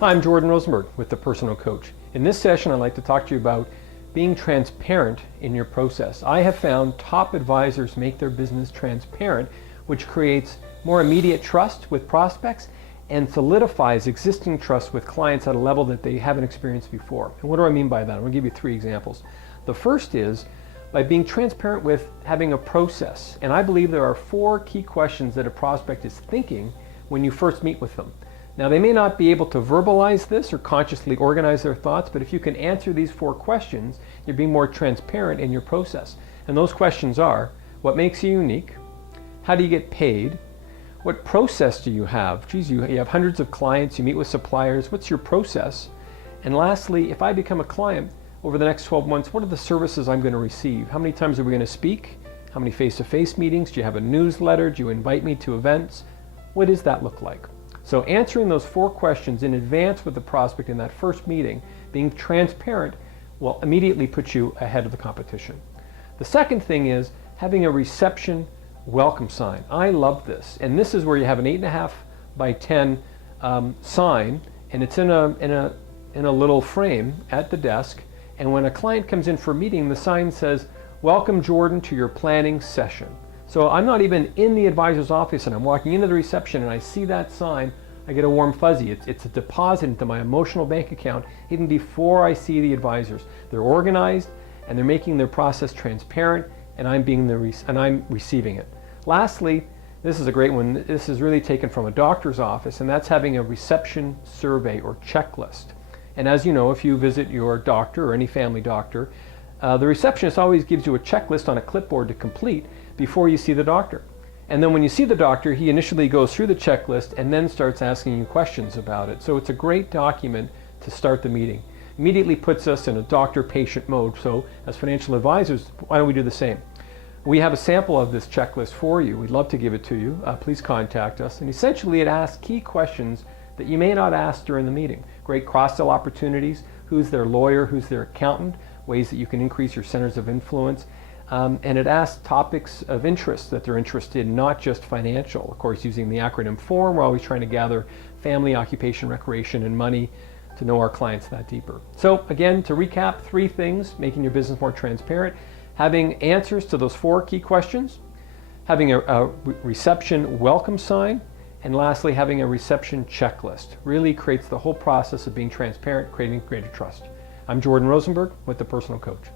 Hi, I'm Jordan Rosenberg with The Personal Coach. In this session, I'd like to talk to you about being transparent in your process. I have found top advisors make their business transparent, which creates more immediate trust with prospects and solidifies existing trust with clients at a level that they haven't experienced before. And what do I mean by that? I'm going to give you 3 examples. The first is by being transparent with having a process. And I believe there are 4 key questions that a prospect is thinking when you first meet with them. Now, they may not be able to verbalize this or consciously organize their thoughts, but if you can answer these 4 questions, you're being more transparent in your process. And those questions are, what makes you unique? How do you get paid? What process do you have? Geez, you have hundreds of clients, you meet with suppliers, what's your process? And lastly, if I become a client over the next 12 months, what are the services I'm going to receive? How many times are we going to speak? How many face-to-face meetings? Do you have a newsletter? Do you invite me to events? What does that look like? So answering those 4 questions in advance with the prospect in that first meeting, being transparent, will immediately put you ahead of the competition. The second thing is having a reception welcome sign. I love this. And this is where you have an 8.5 by 10 sign, and it's in a little frame at the desk. And when a client comes in for a meeting, the sign says, "Welcome, Jordan, to your planning session." So I'm not even in the advisor's office and I'm walking into the reception and I see that sign, I get a warm fuzzy. It's a deposit into my emotional bank account even before I see the advisors. They're organized and they're making their process transparent, and I'm receiving it. Lastly, this is a great one. This is really taken from a doctor's office, and that's having a reception survey or checklist. And as you know, if you visit your doctor or any family doctor, the receptionist always gives you a checklist on a clipboard to complete before you see the doctor. And then when you see the doctor, he initially goes through the checklist and then starts asking you questions about it. So it's a great document to start the meeting. Immediately puts us in a doctor-patient mode. So as financial advisors, why don't we do the same? We have a sample of this checklist for you. We'd love to give it to you. Please contact us. And essentially it asks key questions that you may not ask during the meeting. Great cross-sell opportunities, who's their lawyer, who's their accountant, ways that you can increase your centers of influence. And it asks topics of interest that they're interested in, not just financial. Of course, using the acronym FORM, we're always trying to gather family, occupation, recreation, and money to know our clients that deeper. So again, to recap, 3 things: making your business more transparent, having answers to those 4 key questions, having a reception welcome sign, and lastly, having a reception checklist. Really creates the whole process of being transparent, creating greater trust. I'm Jordan Rosenberg with The Personal Coach.